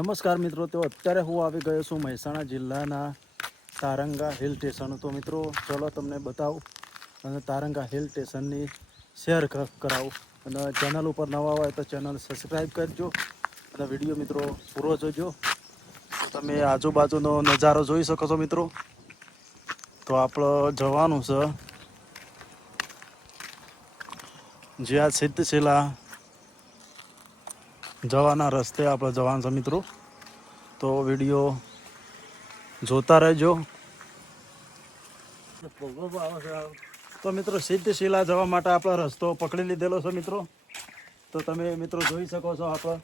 નમસ્કાર મિત્રો, તો અત્યારે હું આવી ગયો છું મહેસાણા જિલ્લાના તારંગા હિલ સ્ટેશન. તો મિત્રો ચલો તમને બતાવું અને તારંગા હિલ સ્ટેશનની શેર કરાવું. અને ચેનલ ઉપર નવા હોય તો ચેનલ સબસ્ક્રાઈબ કરજો અને વિડીયો મિત્રો પૂરો જોજો. તમે આજુબાજુનો નજારો જોઈ શકો છો મિત્રો. તો આપણે જવાનું છે જ્યાં સિદ્ધશિલા જવાના રસ્તે આપણે જવાનું છે મિત્રો. તો વિડીયો જોતા રહેજો. તો મિત્રો સિદ્ધશિલા જવા માટે આપણે રસ્તો પકડી લીધેલો છે મિત્રો. તો તમે મિત્રો જોઈ શકો છો, આપણે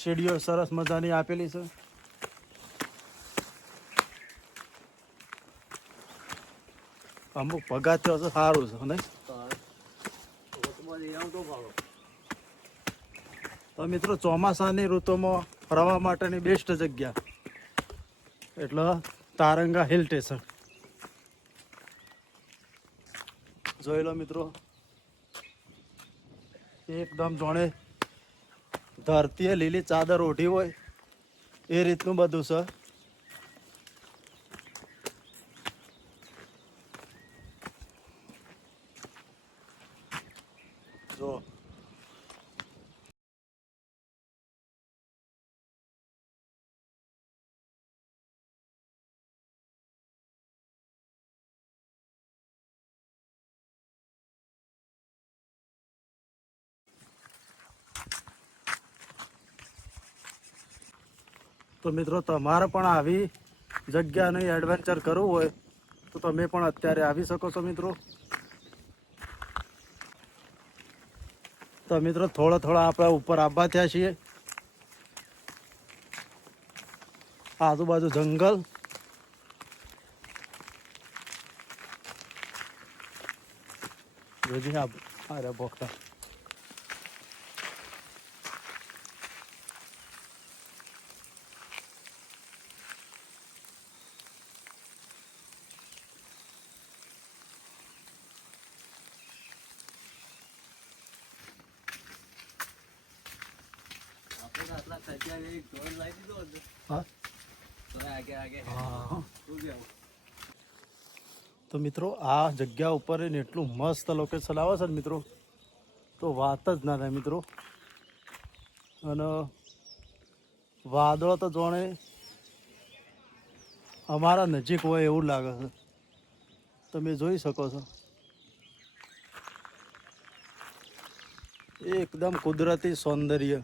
સીડીઓ સરસ મજાની આપેલી છે. અમુક પગાથિયો છે, સારું છે ને. તો મિત્રો ચોમાસાની ઋતુમાં ફરવા માટેની બેસ્ટ જગ્યા એટલે તારંગા હિલ સ્ટેશન. જોઈ લો મિત્રો, એકદમ જોણે ધરતીએ લીલી ચાદર ઓઢી હોય એ રીતનું બધું છે. જો તો મિત્રો તમારે પણ આવી જગ્યાનું એડવેન્ચર કરવું હોય તો તમે પણ અત્યારે આવી શકો છો મિત્રો. તો મિત્રો થોડા આપણે ઉપર આવવા થયા છીએ. આજુબાજુ જંગલ, જોજી અરે બોકતા. તો મિત્રો આ જગ્યા ઉપર એટલું મસ્ત લોકેશન આવે છે ને મિત્રો, તો વાત જ ના થાય મિત્રો. અને વાદળો તો જોણે અમારા નજીક હોય એવું લાગે છે. તમે જોઈ શકો છો, એકદમ કુદરતી સૌંદર્ય.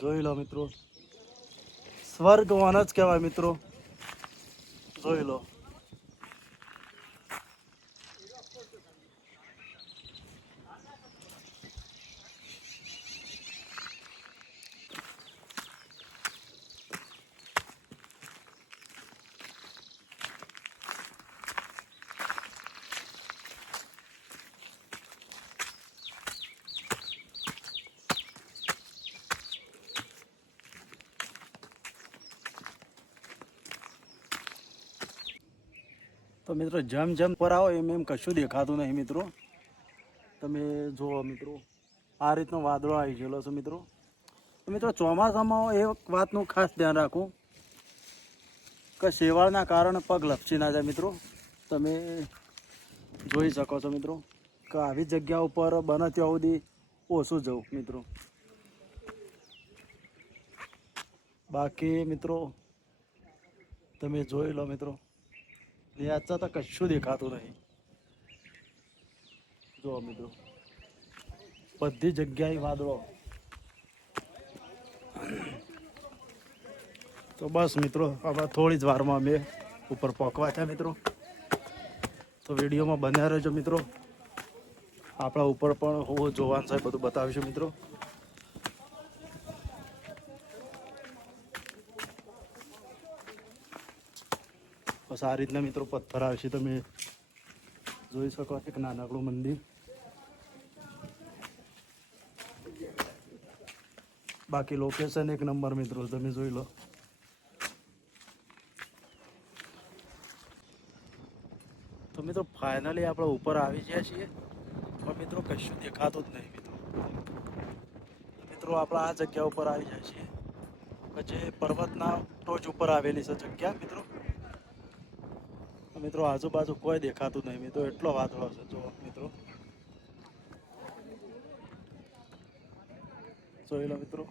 જોઈ લો મિત્રો, સ્વર્ગ વન જ કહેવાય મિત્રો. જોઈ લો. તો મિત્રો જેમ જેમ પર આવો એમ કશું દેખાતું નહીં મિત્રો. તમે જુઓ મિત્રો, આ રીતનો વાદળો આવી ગયેલો છે મિત્રો. તો મિત્રો ચોમાસામાં એ વાતનું ખાસ ધ્યાન રાખવું કે શેવાળના કારણે પગ લપસી ના જાય મિત્રો. તમે જોઈ શકો છો મિત્રો કે આવી જગ્યા ઉપર બને ત્યાં સુધી ઓછું જવું મિત્રો. બાકી મિત્રો તમે જોઈ લો મિત્રો, યાચા તો કશું દેખાતું નહીં. જુઓ મિત્રો, બધી જગ્યાએ વાદળો. તો બસ મિત્રો, હવે થોડી જ વારમાં અમે ઉપર પહોંચવા છે મિત્રો. તો વિડીયોમાં બન્યા રહેજો મિત્રો. આપણા ઉપર પણ હું જોવાનું છે બધું બતાવીશું મિત્રો. બસ આ રીતના મિત્રો પથ્થર આવશે. તમે જોઈ શકો, એક નાનકડું મંદિર. બાકી લોકેશન એક નંબર મિત્રો, તમે જોઈ લો. તો મિત્રો ફાઇનલી આપણે ઉપર આવી ગયા છીએ. પણ મિત્રો કશું દેખાતું જ નહીં મિત્રો. મિત્રો આપણે આ જગ્યા ઉપર આવી જાય છીએ કે જે પર્વતના ટોચ ઉપર આવેલી છે જગ્યા મિત્રો. મિત્રો આજુબાજુ કોઈ દેખાતું નહીં મિત્રો, એટલો વાદળો છે જો મિત્રો, જોઈ લો મિત્રો.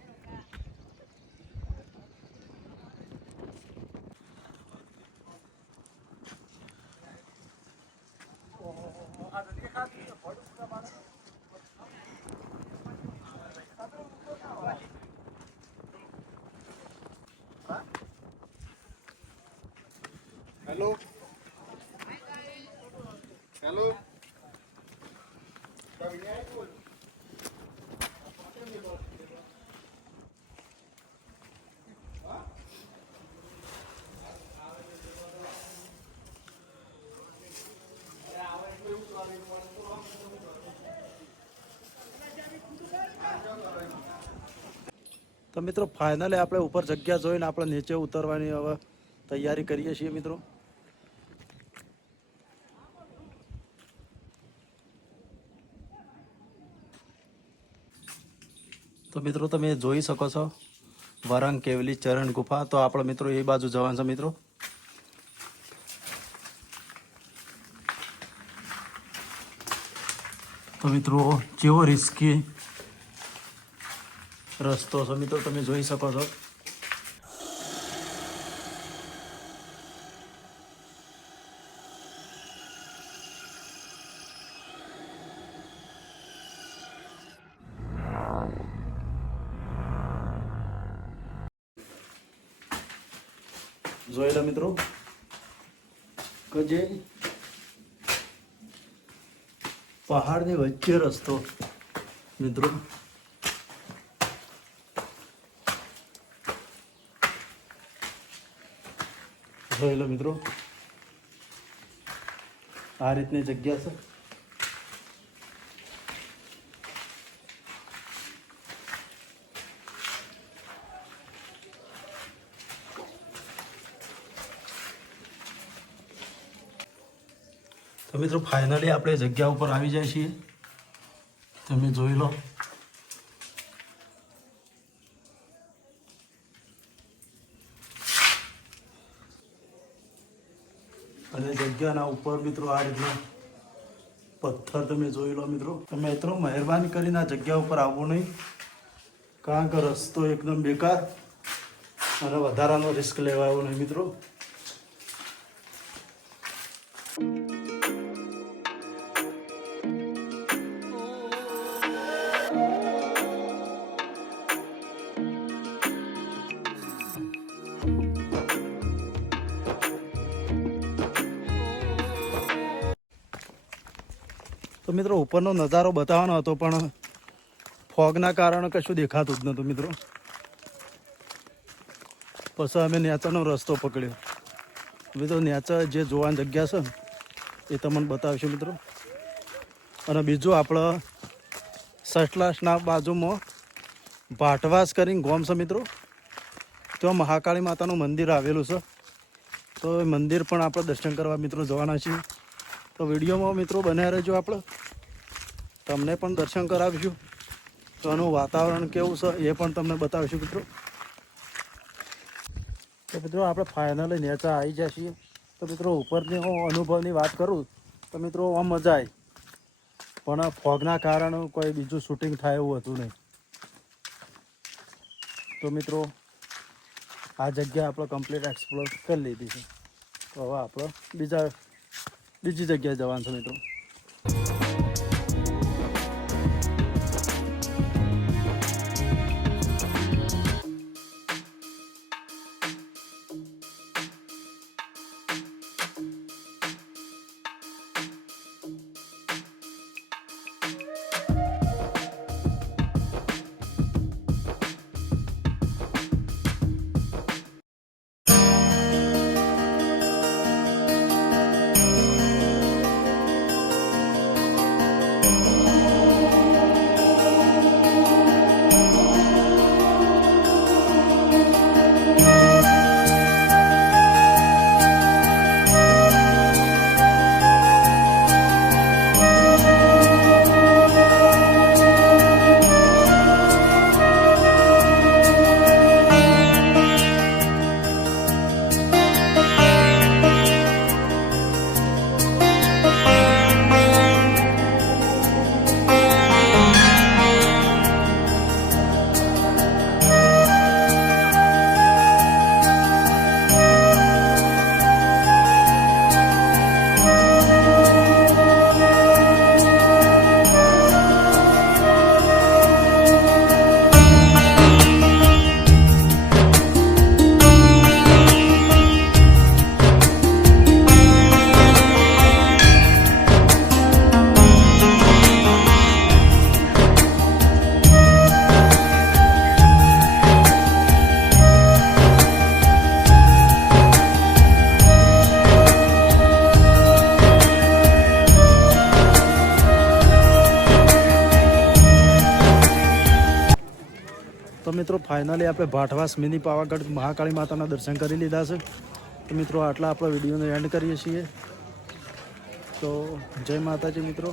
હેલો હેલો તો મિત્રો ફાઇનલી આપણે ઉપર જગ્યા જોઈને આપણે નીચે ઉતરવાની હવે તૈયારી કરીએ છીએ મિત્રો. તો મિત્રો તમે જોઈ શકો છો વરંગ કેવલી ચરણ ગુફા. તો આપણે મિત્રો એ બાજુ જવાનું છે મિત્રો. તો મિત્રો કેવો રિસ્કી રસ્તો છે મિત્રો, તમે જોઈ શકો છો. જોઈ લો મિત્રો કે જે પહાડની વચ્ચે રસ્તો મિત્રો. જોઈ લો મિત્રો આ રીતની જગ્યા છે. તો મિત્રો ફાઇનલી આપણે જગ્યા ઉપર આવી જાય છીએ, તમે જોઈ લો. અને જગ્યાના ઉપર મિત્રો આ રીતના પથ્થર તમે જોઈ લો મિત્રો. તમે મિત્રો મહેરબાની કરીને આ જગ્યા ઉપર આવવું નહીં, કારણ કે રસ્તો એકદમ બેકાર અને વધારાનો રિસ્ક લેવાયો નહીં મિત્રો. તો મિત્રો ઉપરનો નજારો બતાવવાનો હતો પણ ફોગના કારણે કશું દેખાતું જ નહોતું મિત્રો. પછી અમે નેચાનો રસ્તો પકડ્યો મિત્રો. નેચા જે જોવાની જગ્યા છે એ તમને બતાવીશું મિત્રો. અને બીજું આપણે સટલાસના બાજુમાં ભાટવાસ કરીને ગોમ છે મિત્રો, ત્યાં મહાકાળી માતાનું મંદિર આવેલું છે. તો એ મંદિર પણ આપણે દર્શન કરવા મિત્રો જવાના છીએ. તો વિડીયોમાં મિત્રો બન્યા રહેજો, આપણે તમને પણ દર્શન કરાવીશું. તો આનું વાતાવરણ કેવું છે એ પણ તમને બતાવીશું મિત્રો. તો મિત્રો આપણે ફાઇનલી નેચા આવી જાય છીએ. તો મિત્રો ઉપરની હું અનુભવની વાત કરું તો મિત્રો આમ મજા આવી, પણ ફોગના કારણે કોઈ બીજું શૂટિંગ થાય એવું હતું નહીં. તો મિત્રો આ જગ્યા આપણે કમ્પ્લીટ એક્સપ્લોર કરી લીધી છે. તો હવે આપણે બીજી જગ્યાએ જવાનું છે મિત્રો. તો મિત્રો ફાઇનલી આપણે ભાટવાસ મિની પાવાગઢ મહાકાળી માતાના દર્શન કરી લીધા છે. તો મિત્રો આટલા આપણો વિડીયોનો એન્ડ કરીએ છીએ. તો જય માતાજી મિત્રો.